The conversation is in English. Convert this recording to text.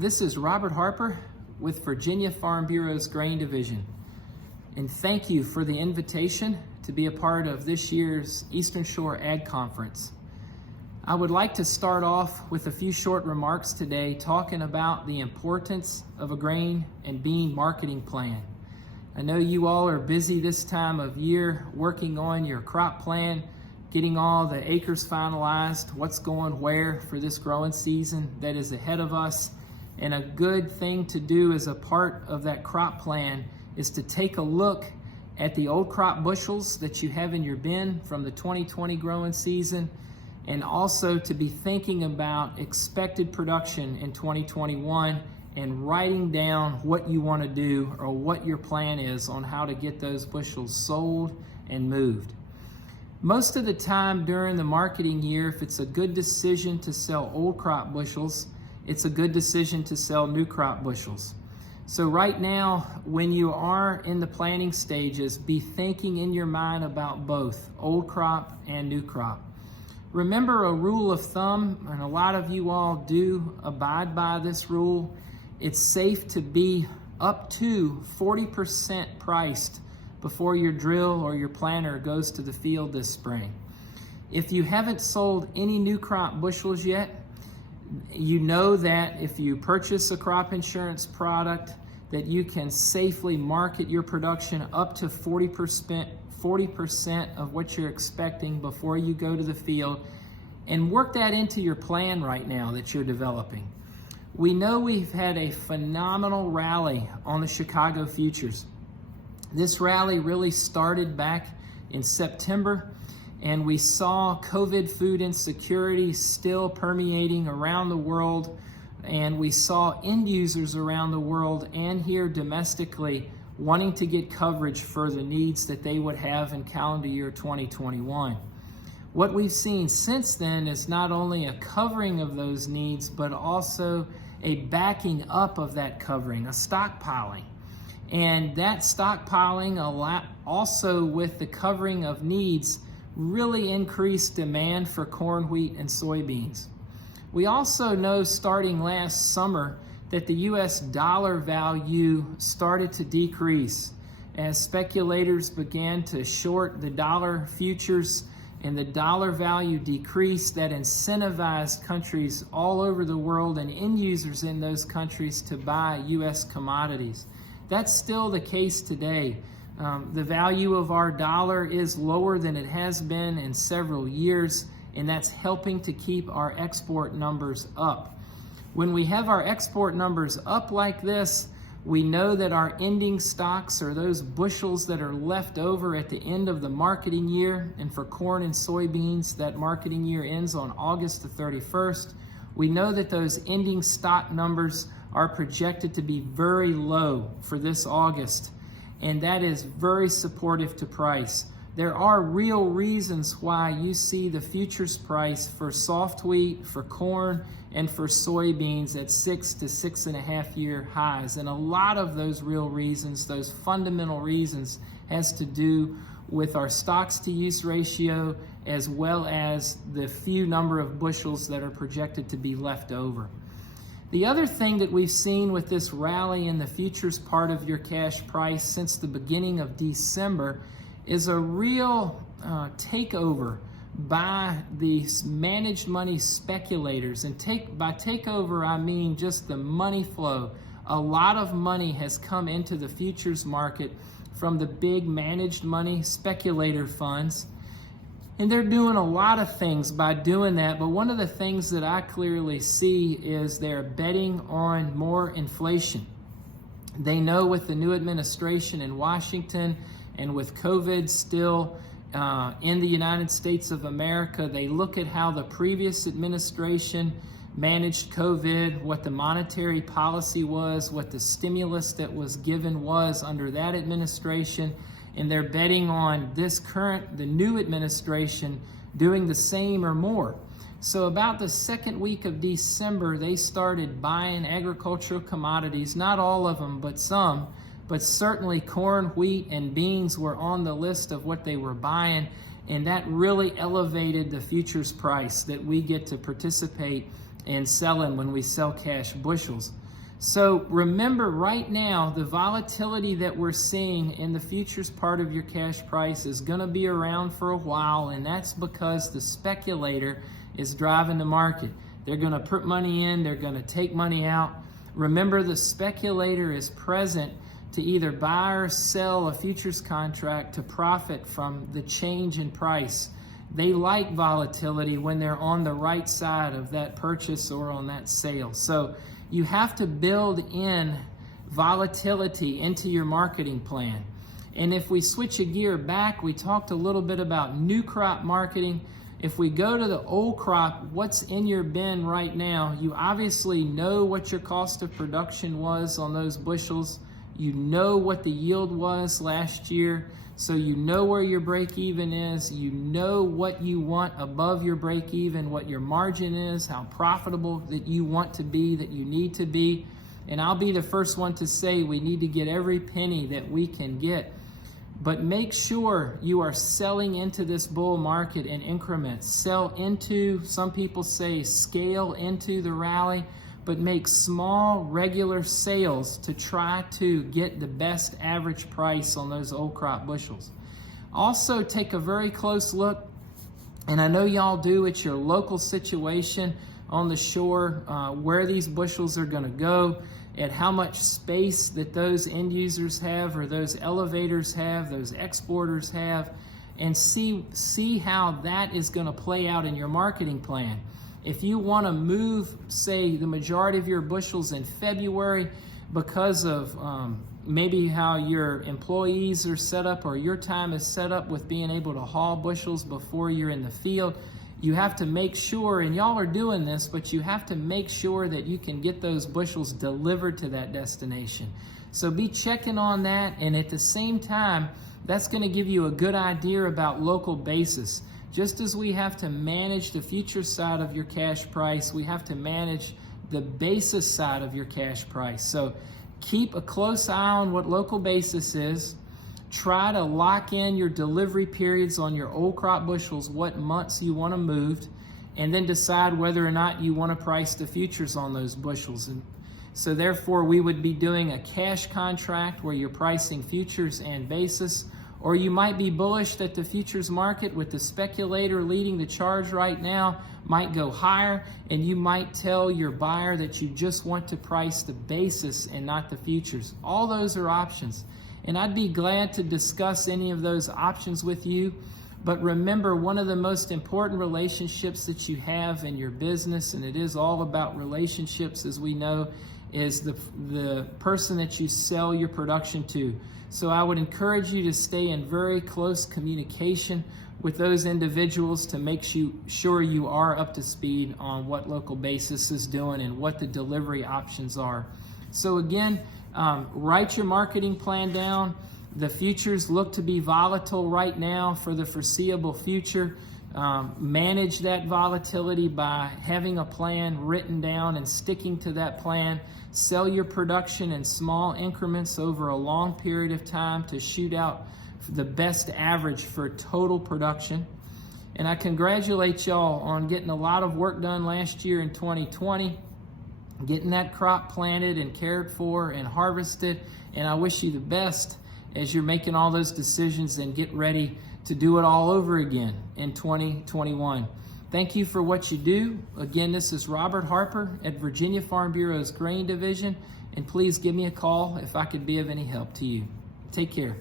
This is Robert Harper with Virginia Farm Bureau's Grain Division. And thank you for the invitation to be a part of this year's Eastern Shore Ag Conference. I would like to start off with a few short remarks today talking about the importance of a grain and bean marketing plan. I know you all are busy this time of year working on your crop plan, getting all the acres finalized, what's going where for this growing season that is ahead of us. And a good thing to do as a part of that crop plan is to take a look at the old crop bushels that you have in your bin from the 2020 growing season, and also to be thinking about expected production in 2021 and writing down what you want to do or what your plan is on how to get those bushels sold and moved. Most of the time during the marketing year, if it's a good decision to sell old crop bushels, it's a good decision to sell new crop bushels. So right now, when you are in the planning stages, be thinking in your mind about both old crop and new crop. Remember a rule of thumb, and a lot of you all do abide by this rule. It's safe to be up to 40% priced before your drill or your planter goes to the field this spring. If you haven't sold any new crop bushels yet, you know that if you purchase a crop insurance product, that you can safely market your production up to 40% of what you're expecting before you go to the field, and work that into your plan right now that you're developing. We know we've had a phenomenal rally on the Chicago futures. This rally really started back in September, and we saw COVID food insecurity still permeating around the world, and we saw end users around the world and here domestically wanting to get coverage for the needs that they would have in calendar year 2021. What we've seen since then is not only a covering of those needs, but also a backing up of that covering, a stockpiling. And that stockpiling, also with the covering of needs, really increased demand for corn, wheat, and soybeans. We also know starting last summer that the US dollar value started to decrease as speculators began to short the dollar futures, and the dollar value decreased. That incentivized countries all over the world and end users in those countries to buy US commodities. That's still the case today. The value of our dollar is lower than it has been in several years, and that's helping to keep our export numbers up. When we have our export numbers up like this, we know that our ending stocks, or those bushels that are left over at the end of the marketing year, and for corn and soybeans, that marketing year ends on August the 31st. We know that those ending stock numbers are projected to be very low for this August, and that is very supportive to price. There are real reasons why you see the futures price for soft wheat, for corn, and for soybeans at 6 to 6.5 year highs. And a lot of those real reasons, those fundamental reasons, has to do with our stocks to use ratio, as well as the few number of bushels that are projected to be left over. The other thing that we've seen with this rally in the futures part of your cash price since the beginning of December is a real takeover by these managed money speculators. And by takeover, I mean just the money flow. A lot of money has come into the futures market from the big managed money speculator funds. And they're doing a lot of things by doing that, but one of the things that I clearly see is they're betting on more inflation. They know with the new administration in Washington and with COVID still in the United States of America, they look at how the previous administration managed COVID, what the monetary policy was, what the stimulus that was given was under that administration, and they're betting on the new administration doing the same or more. So about the second week of December, they started buying agricultural commodities, not all of them, but some, but certainly corn, wheat, and beans were on the list of what they were buying, and that really elevated the futures price that we get to participate in selling when we sell cash bushels. So remember, right now, the volatility that we're seeing in the futures part of your cash price is going to be around for a while, and that's because the speculator is driving the market. They're going to put money in, they're going to take money out. Remember, the speculator is present to either buy or sell a futures contract to profit from the change in price. They like volatility when they're on the right side of that purchase or on that sale. So you have to build in volatility into your marketing plan. And if we switch a gear back, we talked a little bit about new crop marketing. If we go to the old crop, what's in your bin right now, you obviously know what your cost of production was on those bushels. You know what the yield was last year, so you know where your break even is. You know what you want above your break even, what your margin is, how profitable that you want to be, that you need to be. And I'll be the first one to say we need to get every penny that we can get. But make sure you are selling into this bull market in increments. Sell into, some people say scale into the rally, but make small, regular sales to try to get the best average price on those old crop bushels. Also, take a very close look, and I know y'all do, at your local situation on the shore, where these bushels are going to go, at how much space that those end users have, or those elevators have, those exporters have, and see how that is going to play out in your marketing plan. If you want to move, say, the majority of your bushels in February because of maybe how your employees are set up, or your time is set up with being able to haul bushels before you're in the field, you have to make sure, and y'all are doing this, but you have to make sure that you can get those bushels delivered to that destination. So be checking on that, and at the same time, that's going to give you a good idea about local basis. Just as we have to manage the future side of your cash price, we have to manage the basis side of your cash price. So keep a close eye on what local basis is. Try to lock in your delivery periods on your old crop bushels, what months you want to move, and then decide whether or not you want to price the futures on those bushels. And so therefore, we would be doing a cash contract where you're pricing futures and basis, or you might be bullish that the futures market, with the speculator leading the charge right now, might go higher, and you might tell your buyer that you just want to price the basis and not the futures. All those are options, and I'd be glad to discuss any of those options with you. But remember, one of the most important relationships that you have in your business, and it is all about relationships, as we know, is the person that you sell your production to. So I would encourage you to stay in very close communication with those individuals to make sure you are up to speed on what local basis is doing and what the delivery options are. So again, write your marketing plan down. The futures look to be volatile right now for the foreseeable future. Manage that volatility by having a plan written down and sticking to that plan. Sell your production in small increments over a long period of time to shoot out the best average for total production. And I congratulate y'all on getting a lot of work done last year in 2020, getting that crop planted and cared for and harvested. And I wish you the best as you're making all those decisions and get ready to do it all over again in 2021. Thank you for what you do. Again, this is Robert Harper at Virginia Farm Bureau's Grain Division, and please give me a call if I could be of any help to you. Take care.